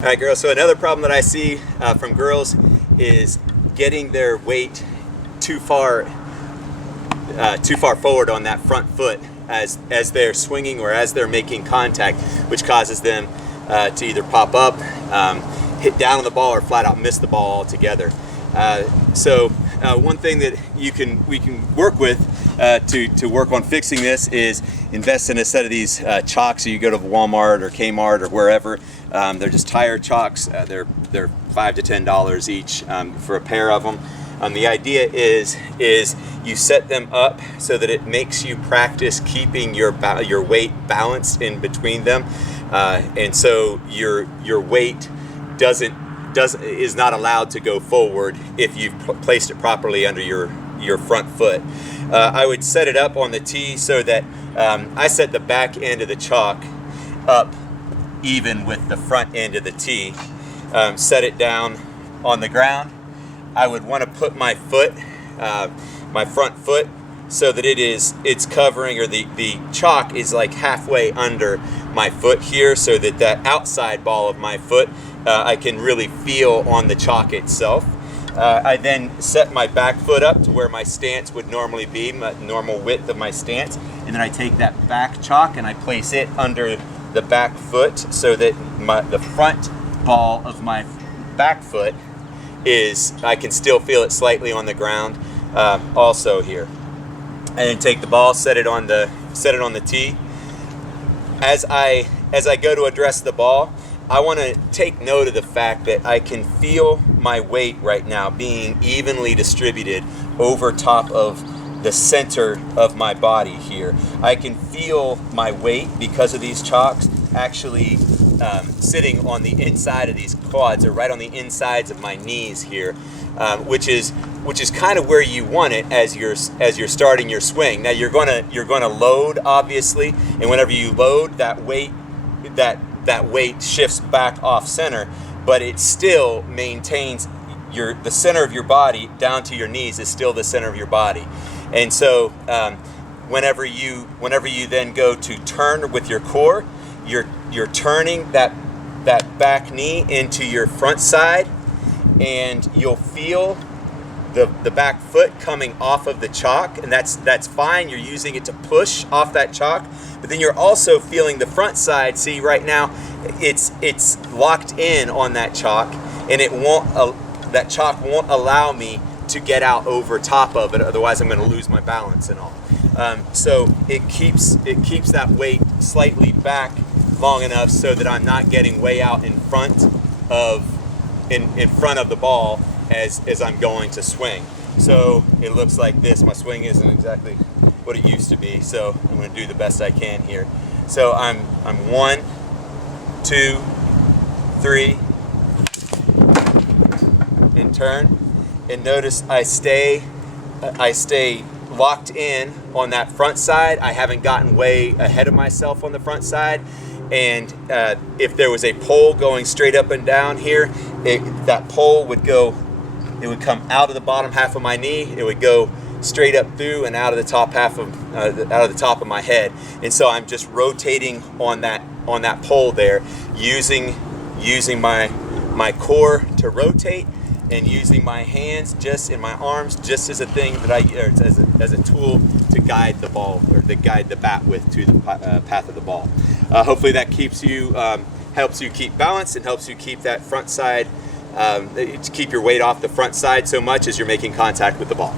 All right, girls, so another problem that I see from girls is getting their weight too far forward on that front foot as they're swinging or as they're making contact, which causes them to either pop up, hit down on the ball, or flat out miss the ball altogether. So one thing that we can work with to work on fixing this is invest in a set of these chalks. So you go to Walmart or Kmart or wherever. They're just tire chalks. They're $5 to $10 each for a pair of them. The idea is you set them up so that it makes you practice keeping your weight balanced in between them, and so your weight is not allowed to go forward if you've placed it properly under your front foot. I would set it up on the tee so that I set the back end of the chalk up even with the front end of the tee. Set it down on the ground. I would want to put my foot, my front foot, so that it's covering, or the chalk is like halfway under my foot here, so that outside ball of my foot I can really feel on the chalk itself. I then set my back foot up to where my stance would normally be, my normal width of my stance, and then I take that back chalk and I place it under the back foot so that the front ball of my back foot I can still feel it slightly on the ground, also here. And then take the ball, set it on the tee. As I go to address the ball, I want to take note of the fact that I can feel my weight right now being evenly distributed over top of the center of my body here. I can feel my weight, because of these chalks, actually sitting on the inside of these quads, or right on the insides of my knees here, which is kind of where you want it as you're starting your swing. Now you're gonna load, obviously, and whenever you load, that weight shifts back off center, but it still maintains the center of your body down to your knees is still the center of your body. And so whenever you then go to turn with your core, you're turning that back knee into your front side, and you'll feel the back foot coming off of the chalk, and that's fine. You're using it to push off that chalk, but then you're also feeling the front side. See, right now it's locked in on that chalk, and that chalk won't allow me to get out over top of it, otherwise I'm going to lose my balance and all. So it keeps that weight slightly back long enough so that I'm not getting way out in front of the ball as I'm going to swing. So it looks like this. My swing isn't exactly what it used to be, so I'm going to do the best I can here. So I'm 1, 2, 3, and turn. And notice I stay locked in on that front side. I haven't gotten way ahead of myself on the front side. And if there was a pole going straight up and down here, that pole would come out of the bottom half of my knee. It would go straight up through and out of the top out of the top of my head. And so I'm just rotating on that pole there, using my core to rotate, and using my hands and my arms just as a thing as a tool to guide the ball, or to guide the bat with to the path of the ball. Hopefully that helps you keep balance, and helps you keep that front side, keep your weight off the front side so much as you're making contact with the ball.